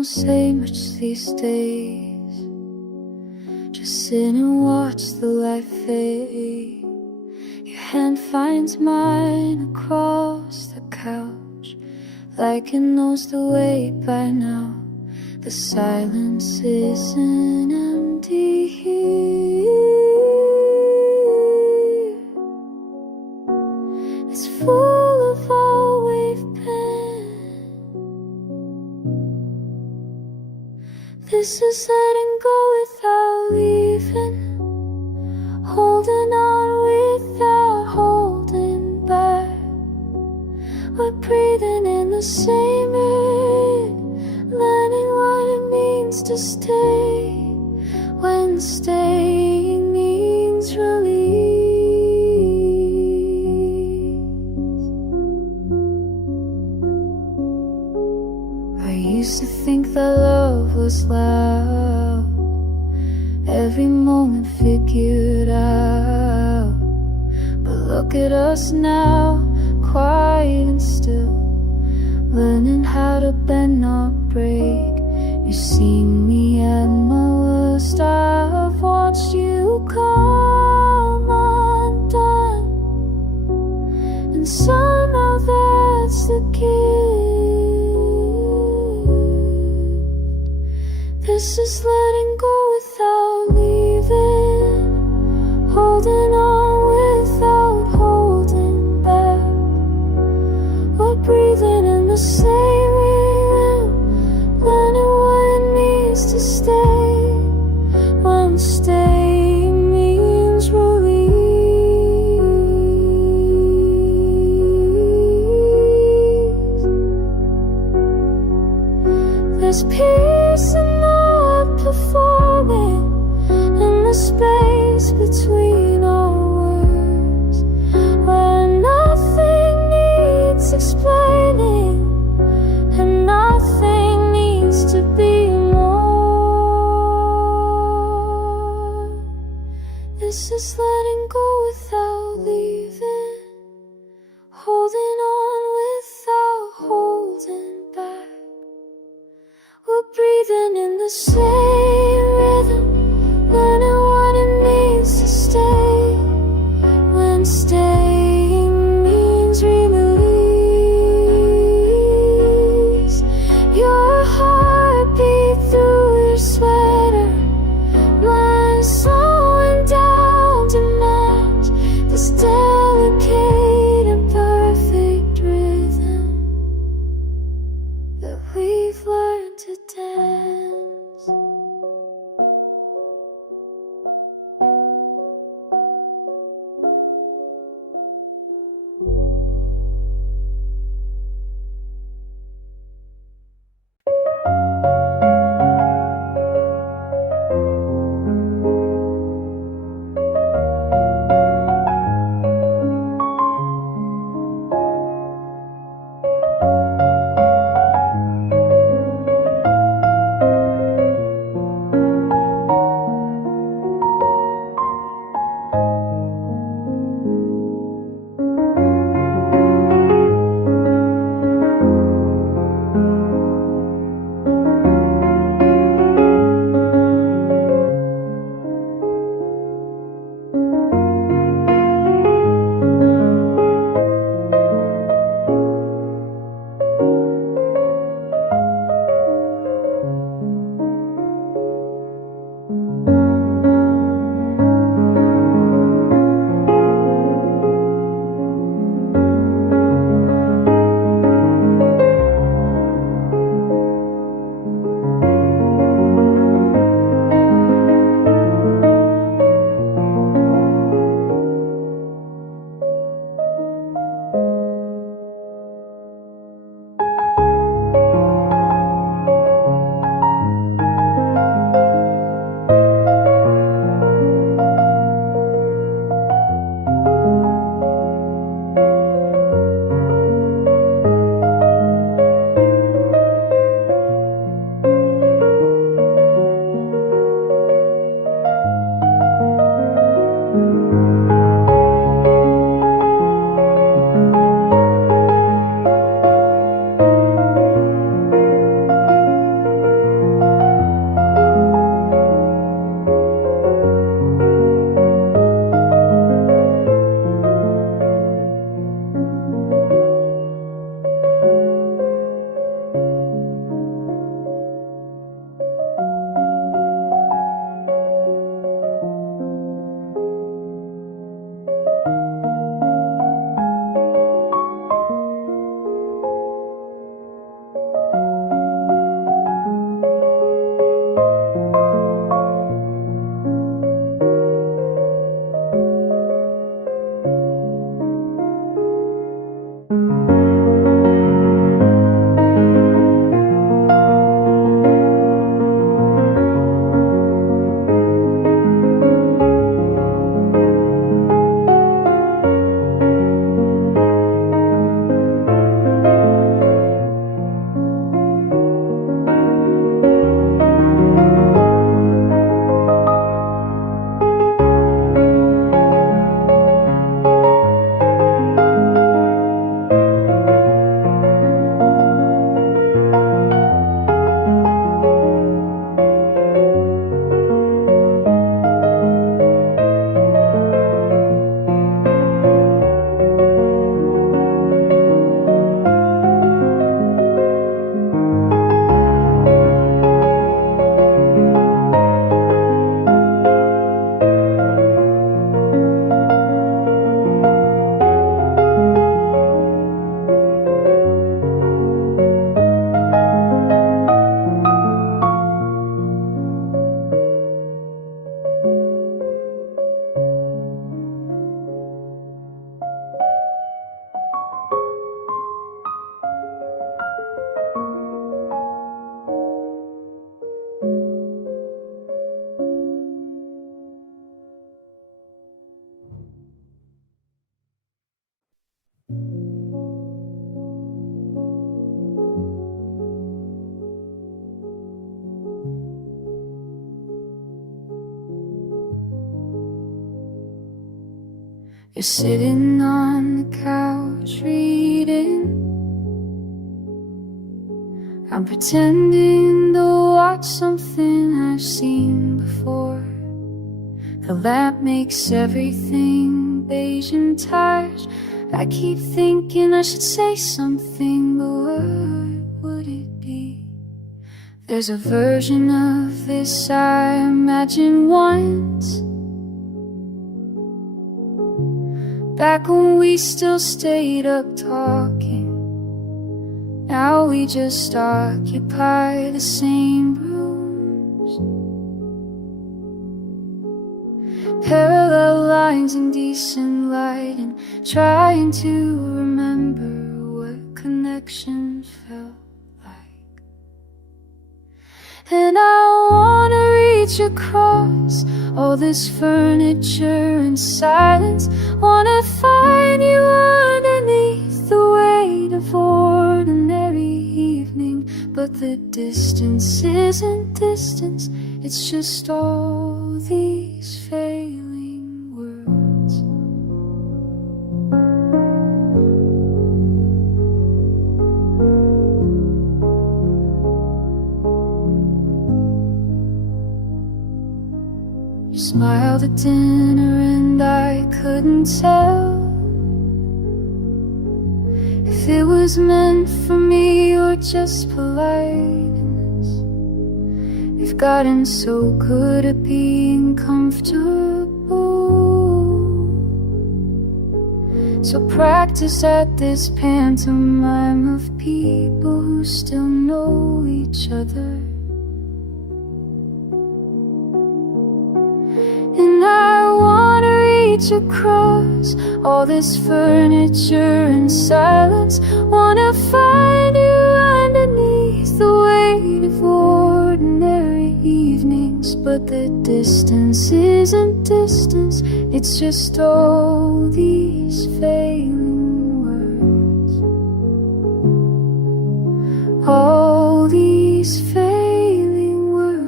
don't say much these days, just sit and watch the light fade. Your hand finds mine across the couch, like it knows the way by now. The silence isn't empty here, it's full of all we've been. This is letting go without leaving, holding on without holding back. We're breathing in the same air, learning what it means to stay, when staying means release. I used to think that love was loud, every moment figured out. But look at us now, quiet and still, learning how to bend, not break. You've seen me at my worst, I've watched you come undone, and somehow that's the gift. This is letting go without leaving, holding on without holding back. We're breathing in the same rhythm, learning what it means to stay, when staying means release. There's peace in not performing, in the space between our words, where nothing needs explaining and nothing needs to be more. This is letting go without leaving, holding on without holding back. We're breathing in the same rhythm, learning what it means to stay, when staying means release. Your heartbeat through your sweater, mine slowing down to match this day. You're sitting on the couch reading. I'm pretending to watch something I've seen before. The lamp makes everything beige and tired. I keep thinking I should say something, but what would it be? There's a version of this I imagined once, back when we still stayed up talking. Now we just occupy the same rooms. Parallel lines in decent lighting, trying to remember what connection felt like. And I wanna reach across all this furniture and silence. Wanna find you underneath the weight of ordinary evening. But the distance isn't distance, it's just all these failing words. You smiled at dinner and I couldn't tell if it was meant for me or just politeness. You've gotten so good at being comfortable, so practice at this pantomime of people who still know each other. And I wanna reach across all this furniture and silence. Wanna find you underneath the weight of ordinary evenings. But the distance isn't distance, it's just all these failing words. All these failing words.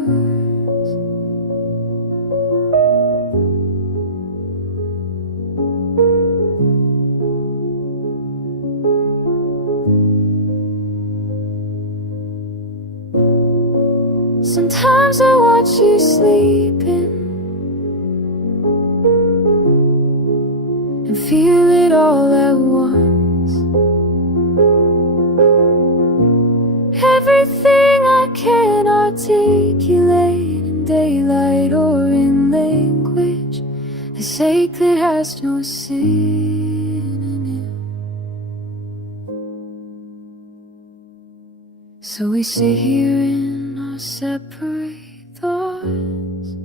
Sometimes I watch you sleeping and feel it all at once. Everything I can articulate in daylight or in language, this ache that has no synonym. So we sit here in our separate thoughts,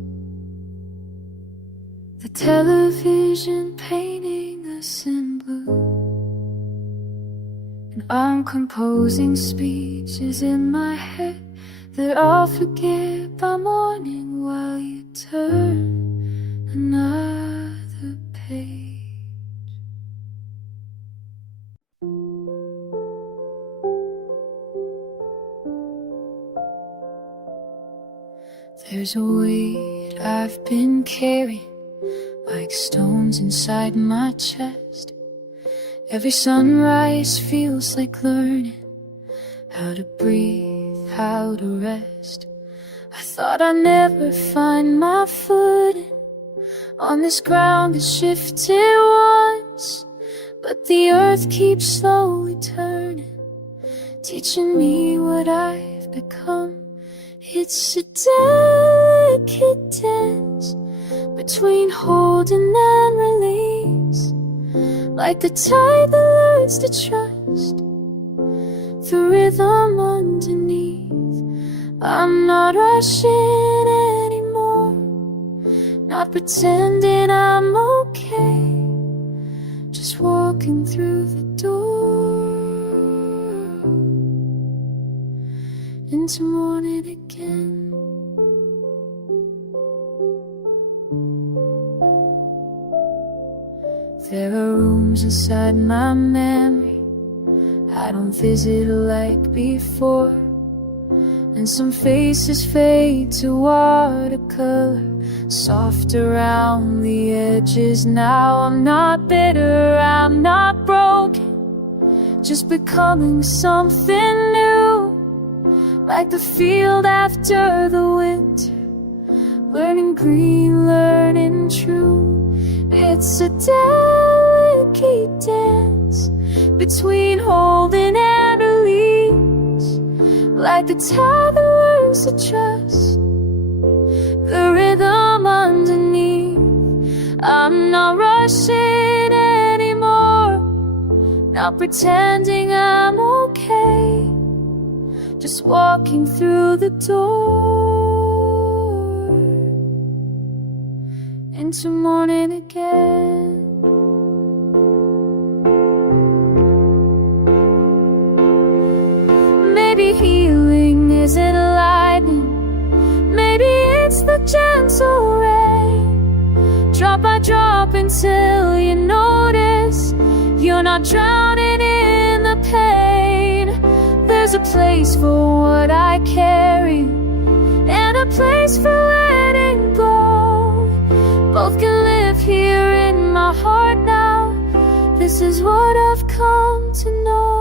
the television painting us in blue, and I'm composing speeches in my head that I'll forget by morning while you turn another page. There's a weight I've been carrying like stones inside my chest. Every sunrise feels like learning how to breathe, how to rest. I thought I'd never find my footing on this ground that shifted once, but the earth keeps slowly turning, teaching me what I've become. It's a delicate dance between holding and release, like the tide that learns to trust the rhythm underneath. I'm not rushing anymore, not pretending I'm okay, just walking through the door into morning again. There are rooms inside my memory I don't visit like before, and some faces fade to watercolor, soft around the edges. Now I'm not bitter, I'm not broken, just becoming something new, like the field after the winter, learning green, learning true. It's a delicate dance between holding and release, like the tide that learns to trust the rhythm underneath. I'm not rushing anymore, not pretending I'm okay, just walking through the door into morning again. Maybe healing isn't lightning, maybe it's the gentle rain, drop by drop until you notice you're not drowning in the pain. There's a place for what I carry, and a place for letting go. Both can live here in my heart now. This is what I've come to know.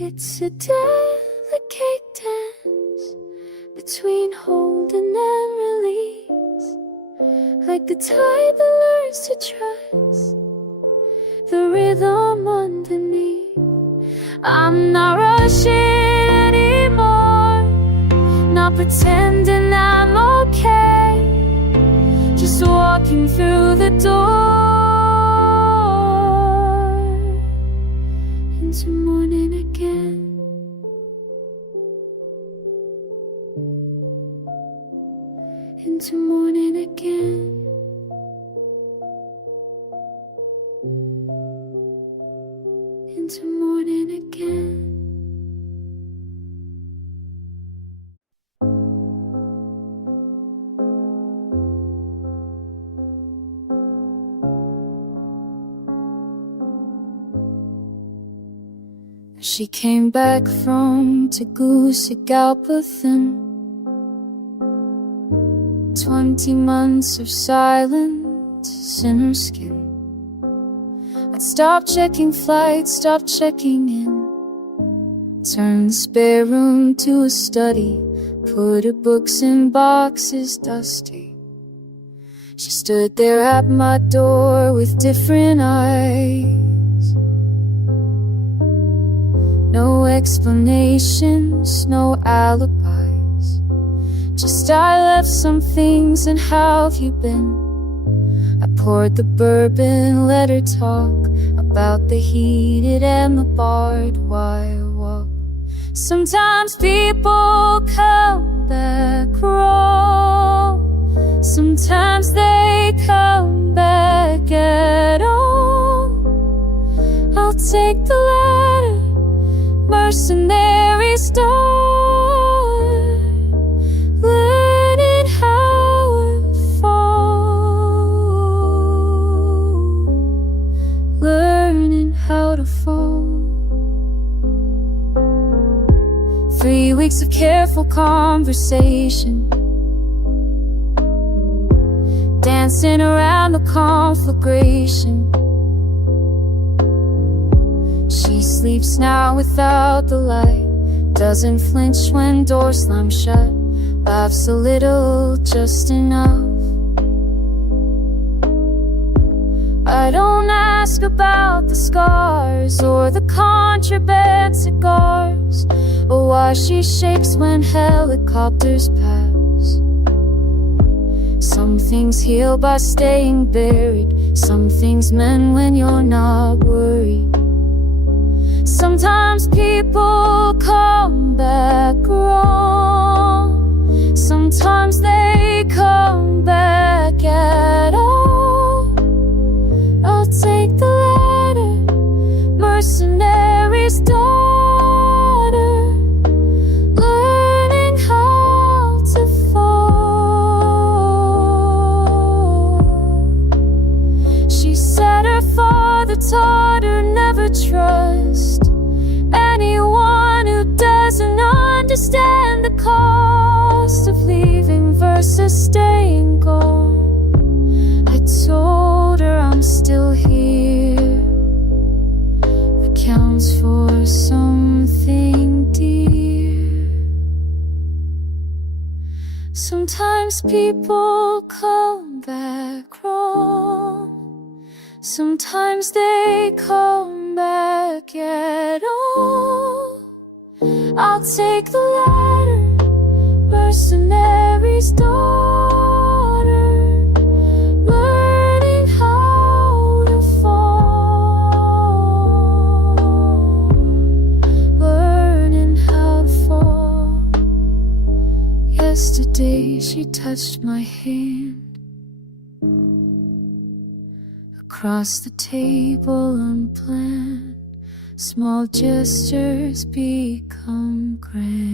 It's a delicate dance between holding and release, like the tide that learns to trust the rhythm underneath. I'm not rushing anymore, not pretending I'm okay, just walking through the door into morning again. Into morning again. Into morning again. She came back from Tegucigalpa, 20 months of silence in her skin. I'd stop checking flights, stop checking in, turn the spare room to a study, put her books in boxes dusty. She stood there at my door with different eyes. No explanations, no alibis, just I left some things and how have you been? I poured the bourbon, let her talk about the heated and the barbed wire walk. Sometimes people come back wrong, sometimes they come back at all. I'll take the latter, mercenary start, learning how to fall, learning how to fall. 3 weeks of careful conversation, dancing around the conflagration. She sleeps now without the light, doesn't flinch when doors slam shut, laughs a little, just enough. I don't ask about the scars or the contraband cigars, or why she shakes when helicopters pass. Some things heal by staying buried, some things mend when you're not worried. Sometimes people come back wrong, sometimes they come back at all. I'll take the latter, mercenary's daughter, learning how to fall. She said her father taught her never trust to staying gone. I told her I'm still here. That counts for something dear. Sometimes people come back wrong. Sometimes they come back at all. I'll take the latter, mercenary's daughter, learning how to fall, learning how to fall. Yesterday she touched my hand. Across the table unplanned, small gestures become grand.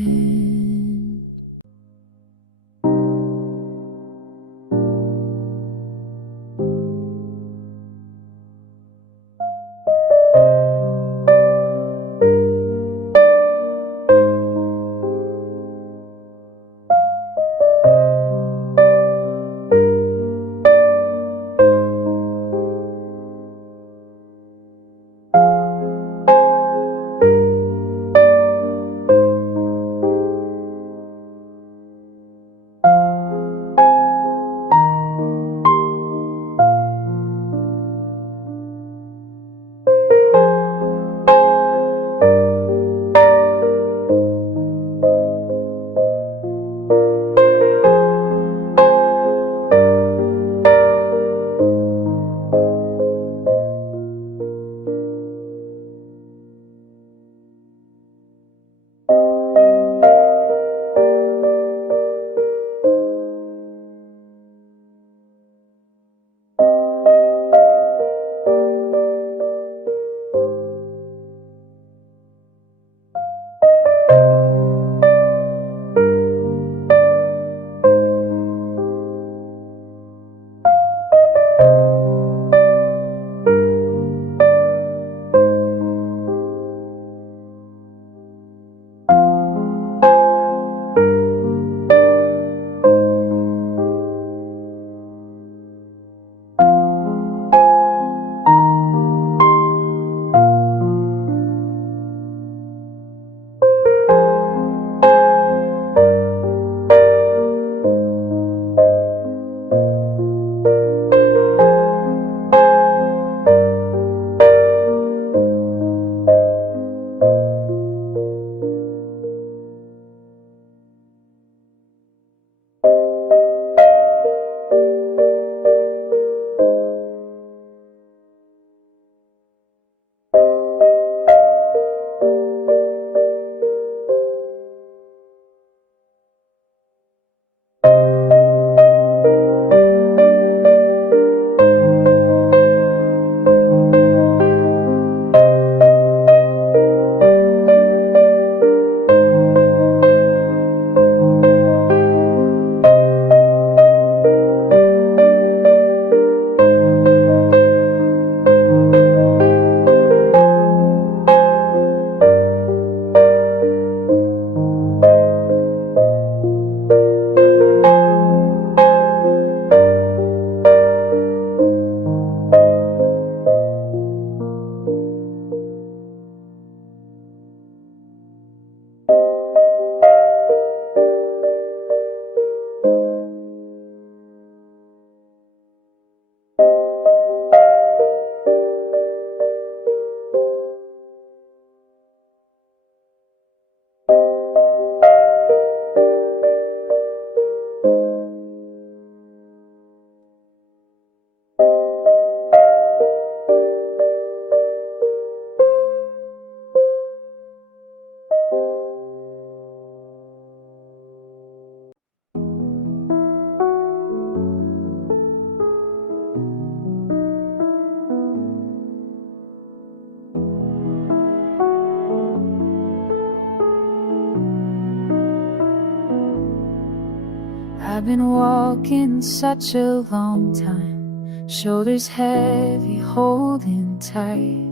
I've been walking such a long time, shoulders heavy, holding tight,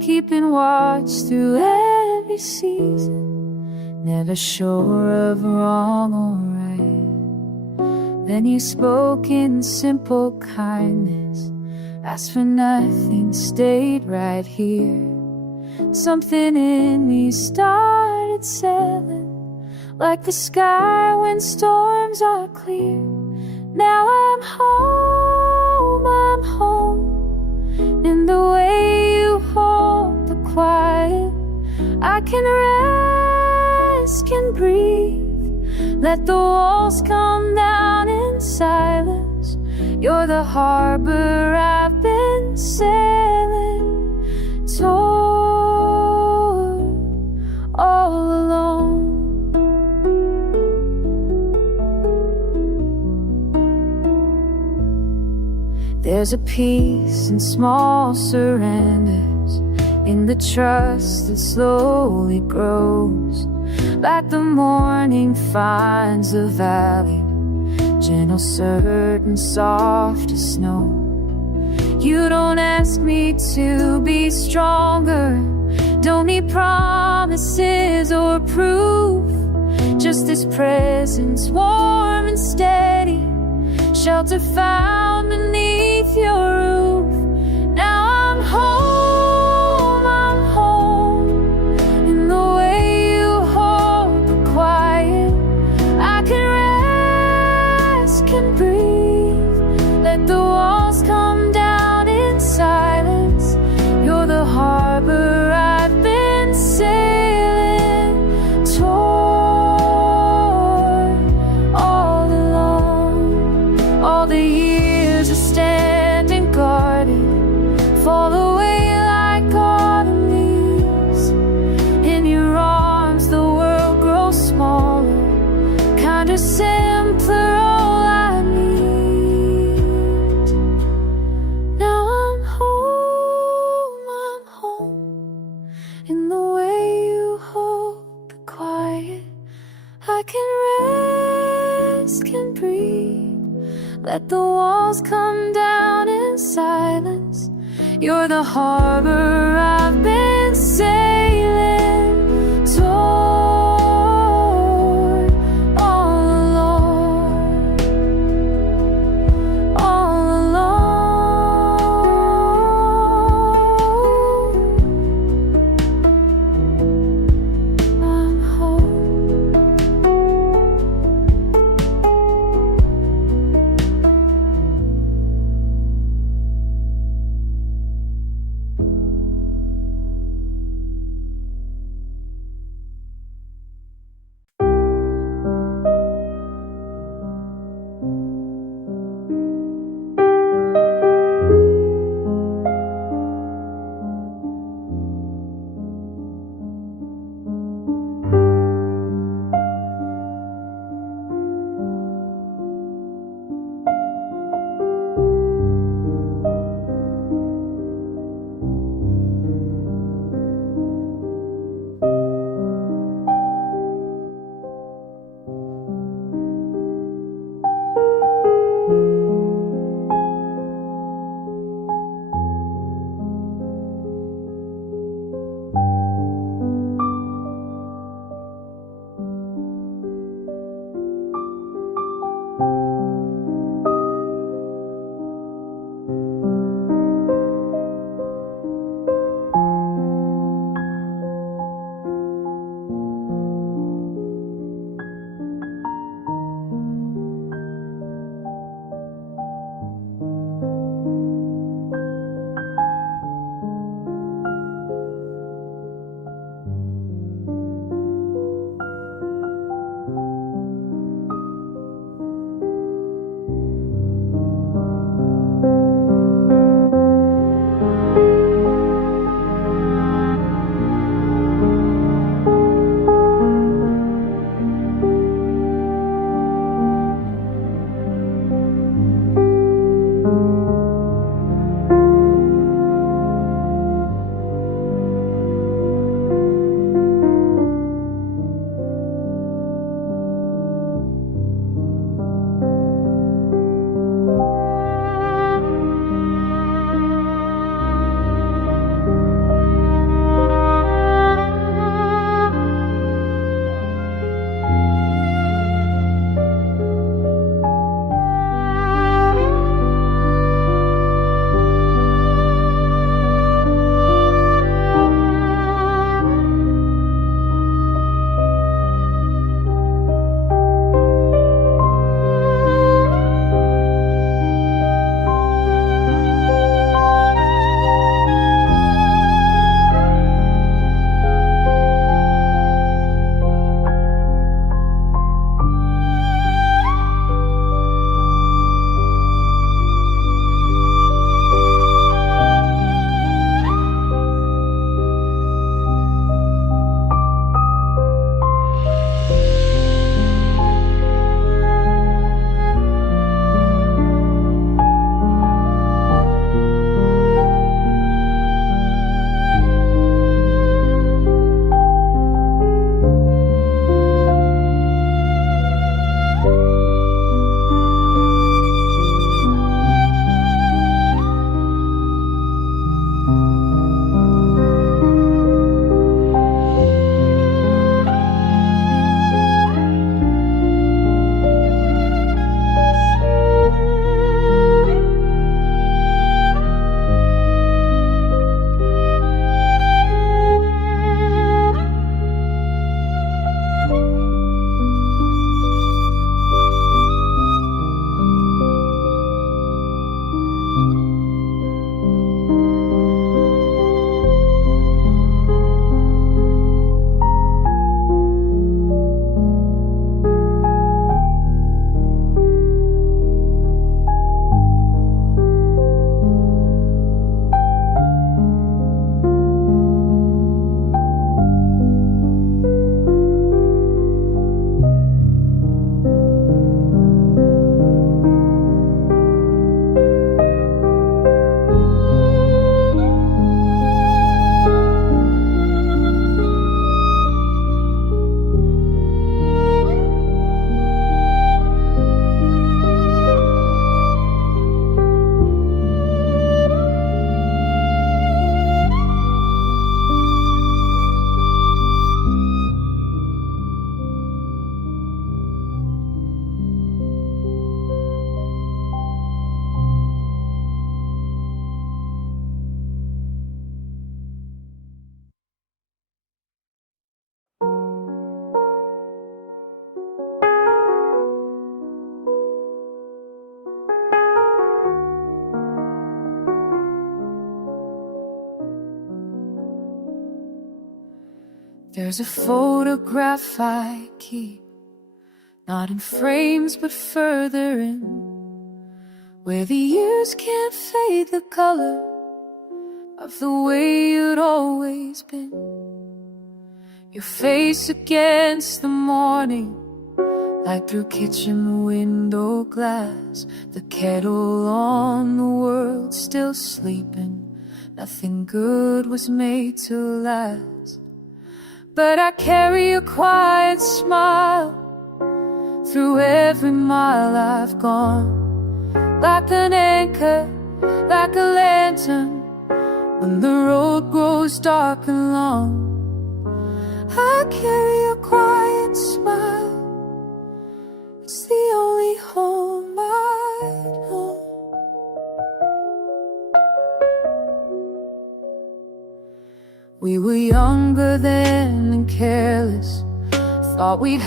keeping watch through every season, never sure of wrong or right. Then you spoke in simple kindness, asked for nothing, stayed right here. Something in me started sailing, like the sky when storms are clear. Now I'm home in the way you hold the quiet. I can rest, can breathe, let the walls come down in silence. You're the harbor I've been sailing toward all alone. There's a peace in small surrenders, in the trust that slowly grows, like the morning finds the valley, gentle, certain, soft as snow. You don't ask me to be stronger, don't need promises or proof, just this presence, warm and steady, shelter found beneath your roof. Now I'm home in the way you hold the quiet. I can rest, can breathe, let the walls come down in silence. You're the harbor I've been sailing toward all alone. All the years of standing guarded fall away like autumn leaves. In your arms the world grows smaller, kinder, simpler, all I need. Now I'm home in the way you hold the quiet. I can rest, can breathe, let the walls come down in silence. You're the harbor I've been sailing toward all alone, all alone. I'm home. There's a photograph I keep, not in frames but further in, where the years can't fade the color of the way you'd always been. Your face against the morning, like through kitchen window glass. The kettle on the world still sleeping, nothing good was made to last. But I carry a quiet smile through every mile I've gone, like an anchor, like a lantern, when the road grows dark and long. I carry a quiet smile, it's the only home I know. We were younger then and careless, thought we'd